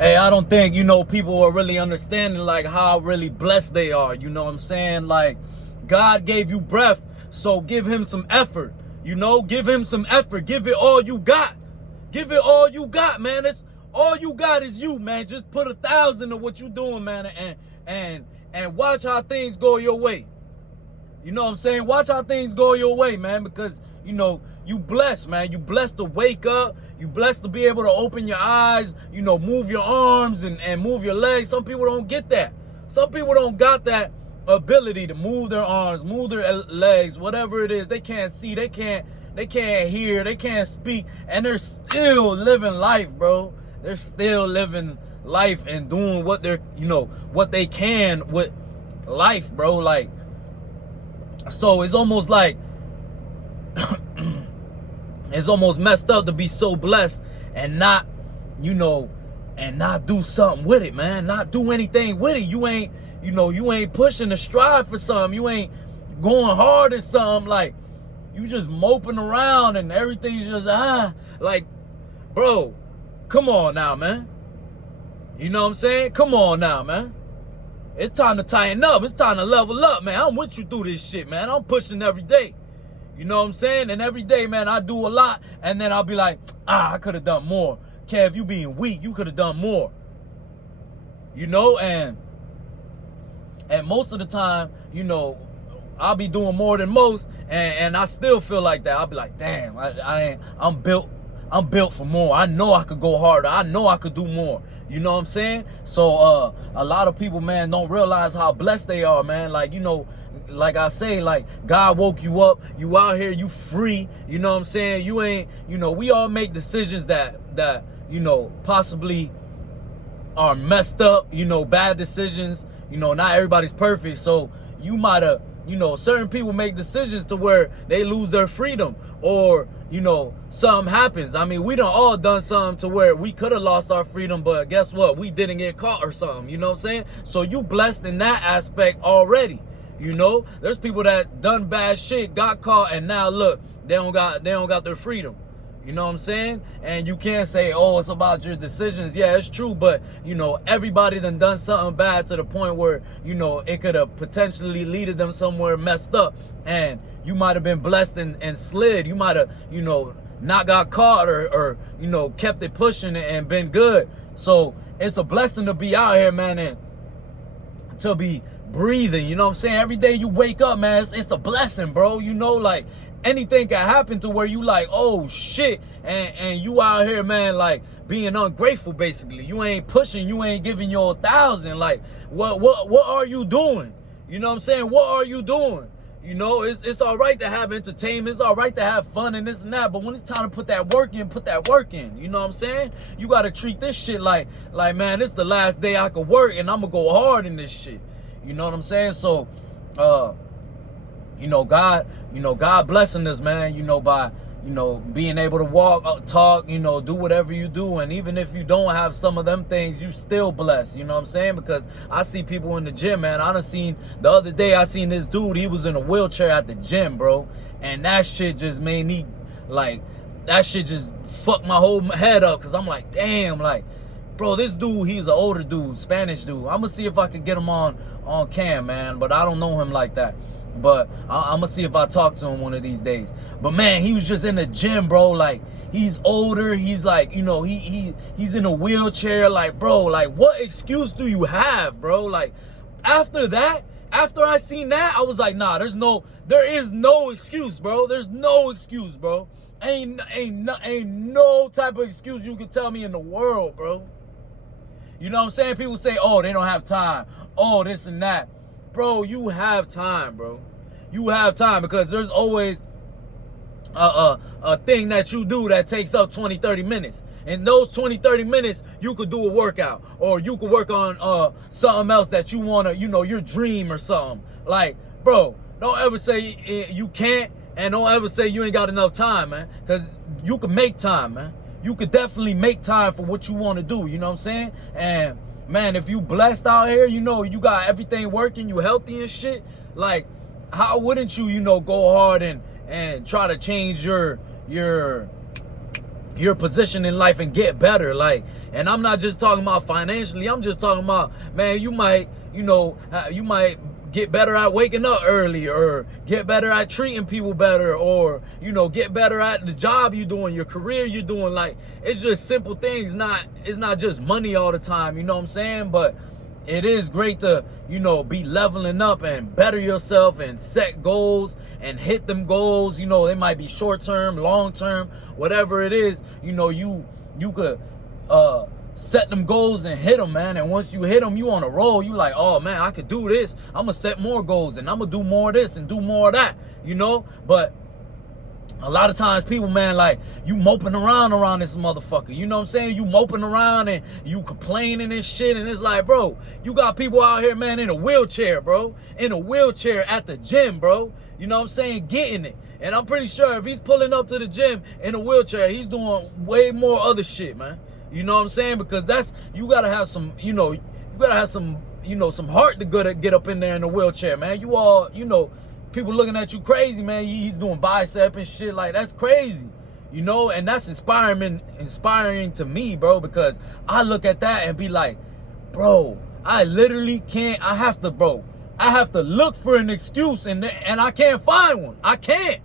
Hey, I don't think, people are really understanding like how really blessed they are. You know what I'm saying? Like, God gave you breath, so give him some effort. Give him some effort. Give it all you got. Give it all you got, man. It's all you got is you, man. Just put 1,000 of what you doing, man, and watch how things go your way. You know what I'm saying? Watch how things go your way, man, because, you blessed, man. You blessed to wake up. You blessed to be able to open your eyes, move your arms and move your legs. Some people don't get that. Some people don't got that ability to move their arms, move their legs, whatever it is. They can't see, they can't hear, they can't speak, and they're still living life, bro. They're still living life and doing what they're, what they can with life, bro. Like, so it's almost like it's almost messed up to be so blessed and not, and not do something with it, man. Not do anything with it. You ain't, you ain't pushing to strive for something. You ain't going hard at something. Like, you just moping around and everything's just, like, bro, come on now, man. You know what I'm saying? Come on now, man. It's time to tighten up. It's time to level up, man. I'm with you through this shit, man. I'm pushing every day. You know what I'm saying? And every day, man, I do a lot, and then I'll be like, I could have done more. Kev, you being weak, you could have done more. And most of the time, I'll be doing more than most, and I still feel like that. I'll be like, damn, I'm built for more. I know I could go harder. I know I could do more. You know what I'm saying? So a lot of people, man, don't realize how blessed they are, man. Like, like I say, like, God woke you up. You out here, you free. You know what I'm saying? You ain't, we all make decisions that possibly are messed up, bad decisions. Not everybody's perfect. So you might have, certain people make decisions to where they lose their freedom, or, something happens. I mean, we done all done something to where we could have lost our freedom, but guess what? We didn't get caught or something, you know what I'm saying? So you blessed in that aspect already. There's people that done bad shit, got caught, and now look, they don't got their freedom. You know what I'm saying? And you can't say, oh, it's about your decisions. Yeah, it's true, but everybody done something bad to the point where, it could have potentially leaded them somewhere messed up. And you might have been blessed and slid. You might have, not got caught or kept it pushing and been good. So it's a blessing to be out here, man, and to be breathing. You know what I'm saying? Every day you wake up, man, it's a blessing, bro. Like, anything can happen to where you like, oh shit, and you out here, man, like being ungrateful. Basically, you ain't pushing, you ain't giving your 1,000. Like, what are you doing? You know what I'm saying? What are you doing? It's all right to have entertainment, it's all right to have fun and this and that, but when it's time to put that work in, put that work in. You know what I'm saying? You got to treat this shit like, man, it's the last day I could work, and I'm gonna go hard in this shit. You know what I'm saying? So God blessing us, man, by, being able to walk, talk, do whatever you do. And even if you don't have some of them things, you still blessed. You know what I'm saying? Because I see people in the gym, man. The other day, I seen this dude, he was in a wheelchair at the gym, bro. And that shit just made me, like, that shit just fucked my whole head up. Because I'm like, damn, like, bro, this dude, he's an older dude, Spanish dude. I'm going to see if I can get him on cam, man. But I don't know him like that. But I'm going to see if I talk to him one of these days. But, man, he was just in the gym, bro. Like, he's older. He's like, he's in a wheelchair. Like, bro, like, what excuse do you have, bro? Like, after I seen that, I was like, nah, there is no excuse, bro. There's no excuse, bro. Ain't no type of excuse you can tell me in the world, bro. You know what I'm saying? People say, oh, they don't have time. Oh, this and that. Bro, you have time, bro. You have time, because there's always a thing that you do that takes up 20, 30 minutes. In those 20, 30 minutes, you could do a workout, or you could work on something else that you want to, your dream or something. Like, bro, don't ever say you can't, and don't ever say you ain't got enough time, man, because you can make time, man. You could definitely make time for what you want to do, you know what I'm saying? And, man, if you blessed out here, you got everything working, you healthy and shit, like, how wouldn't you, go hard and try to change your your position in life and get better. Like, and I'm not just talking about financially. I'm just talking about, man, you might, you might get better at waking up early, or get better at treating people better, or, get better at the job you're doing, your career you're doing. Like, it's just simple things. It's not just money all the time, you know what I'm saying? But it is great to, be leveling up and better yourself and set goals and hit them goals. They might be short term, long term, whatever it is. You could set them goals and hit them, man. And once you hit them, you on a roll. You like, oh man, I could do this. I'm gonna set more goals, and I'm gonna do more of this and do more of that. But a lot of times people, man, like, you moping around this motherfucker. You know what I'm saying? You moping around and you complaining and shit. And it's like, bro, you got people out here, man, in a wheelchair, bro. In a wheelchair at the gym, bro. You know what I'm saying? Getting it. And I'm pretty sure if he's pulling up to the gym in a wheelchair, he's doing way more other shit, man. You know what I'm saying? Because you gotta have some, some heart to get up in there in a wheelchair, man. You all, people looking at you crazy, man. He's doing bicep and shit. Like, that's crazy, and that's inspiring to me, bro, because I look at that and be like, bro, I literally can't. I have to look for an excuse, and I can't find one. I can't.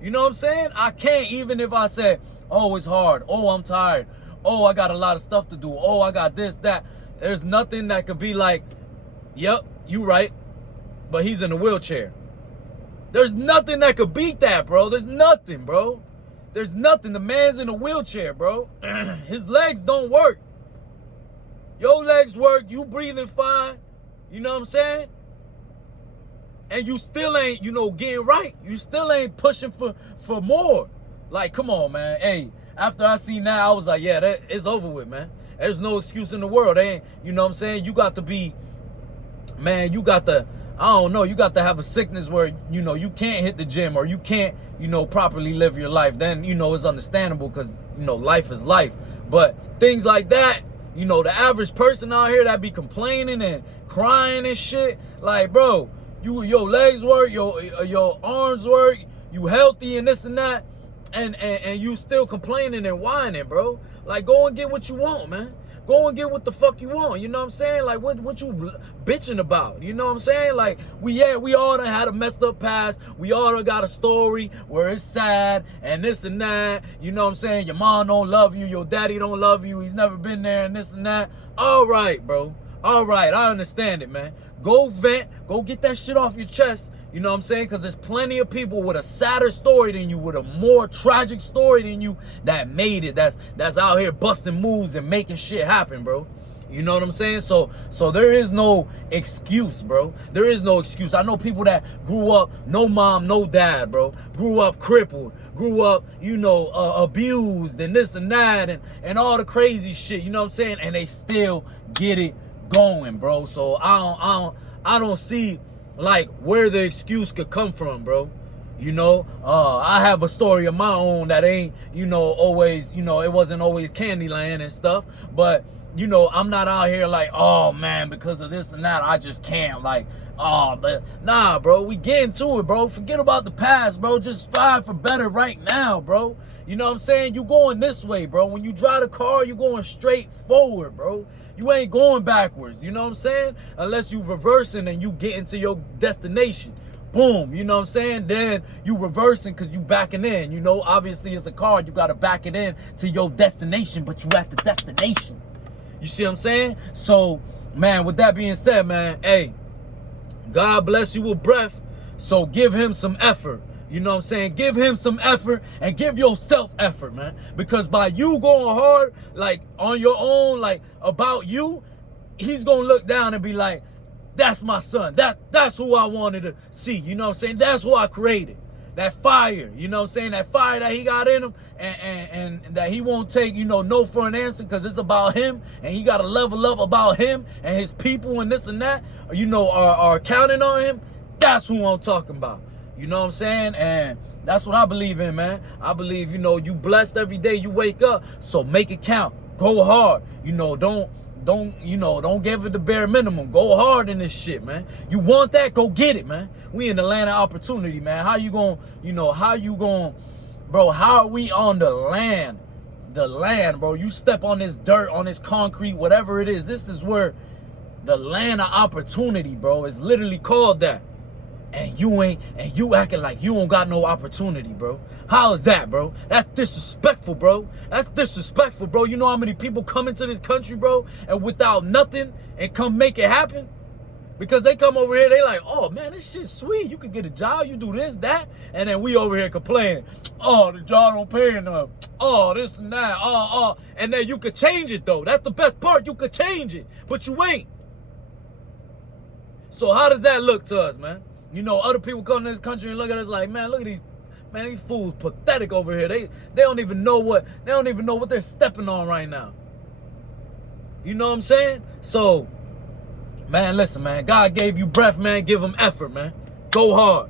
You know what I'm saying? I can't, even if I say, oh, it's hard. Oh, I'm tired. Oh, I got a lot of stuff to do. Oh, I got this, that. There's nothing that could be like, yep, you right, but he's in a wheelchair. There's nothing that could beat that, bro. There's nothing, bro. There's nothing. The man's in a wheelchair, bro. His legs don't work. Your legs work. You breathing fine. You know what I'm saying? And you still ain't, getting right. You still ain't pushing for more. Like, come on, man. Hey, after I seen that, I was like, yeah, it's over with, man. There's no excuse in the world. You know what I'm saying? You got to be, man, you got to have a sickness where, you can't hit the gym, or you can't, properly live your life. Then, it's understandable, because, life is life. But things like that, the average person out here that be complaining and crying and shit, like, bro, your legs work, your arms work, you healthy and this and that, and you still complaining and whining, bro. Like, go and get what you want, man. Go and get what the fuck you want. You know what I'm saying? Like, what you bitching about? You know what I'm saying? Like, we all done had a messed up past. We all done got a story where it's sad and this and that. You know what I'm saying? Your mom don't love you. Your daddy don't love you. He's never been there and this and that. All right, bro. All right. I understand it, man. Go vent. Go get that shit off your chest. You know what I'm saying? Because there's plenty of people with a sadder story than you, with a more tragic story than you, that made it. That's out here busting moves and making shit happen, bro. You know what I'm saying? So there is no excuse, bro. There is no excuse. I know people that grew up no mom, no dad, bro. Grew up crippled. Grew up, abused and this and that and all the crazy shit. You know what I'm saying? And they still get it going, bro. So I don't see, like, where the excuse could come from, bro. I have a story of my own that ain't, always, it wasn't always Candyland and stuff. But, I'm not out here like, oh, man, because of this and that, I just can't. Like, oh, but nah, bro, we get into it, bro. Forget about the past, bro. Just strive for better right now, bro. You know what I'm saying? You going this way, bro. When you drive the car, you going straight forward, bro. You ain't going backwards, you know what I'm saying? Unless you reversing and you get into your destination. Boom, you know what I'm saying? Then you reversing because you backing in, Obviously, it's a car. You got to back it in to your destination, but you at the destination. You see what I'm saying? So, man, with that being said, man, hey, God bless you with breath. So give him some effort. You know what I'm saying? Give him some effort and give yourself effort, man. Because by you going hard, like, on your own, like, about you, he's going to look down and be like, that's my son. That's who I wanted to see. You know what I'm saying? That's who I created. That fire, you know what I'm saying? That fire that he got in him, and that he won't take, no for an answer, because it's about him, and he got to level up about him and his people and this and that, are counting on him. That's who I'm talking about. You know what I'm saying? And that's what I believe in, man. I believe, you blessed every day you wake up. So make it count. Go hard. Don't give it the bare minimum. Go hard in this shit, man. You want that? Go get it, man. We in the land of opportunity, man. How you gonna Bro, how are we on the land? The land, bro. You step on this dirt, on this concrete, whatever it is. This is where the land of opportunity, bro. It's literally called that. And you acting like you don't got no opportunity, bro. How is that, bro? That's disrespectful, bro. That's disrespectful, bro. You know how many people come into this country, bro, and without nothing and come make it happen? Because they come over here, they like, oh man, this shit's sweet. You can get a job, you do this, that, and then we over here complaining. Oh, the job don't pay enough. Oh, this and that. Oh. And then you could change it though. That's the best part. You could change it, but you ain't. So how does that look to us, man? You know, other people come to this country and look at us like, man, look at these fools pathetic over here. They don't even know what they're stepping on right now. You know what I'm saying? So, man, listen, man. God gave you breath, man. Give him effort, man. Go hard.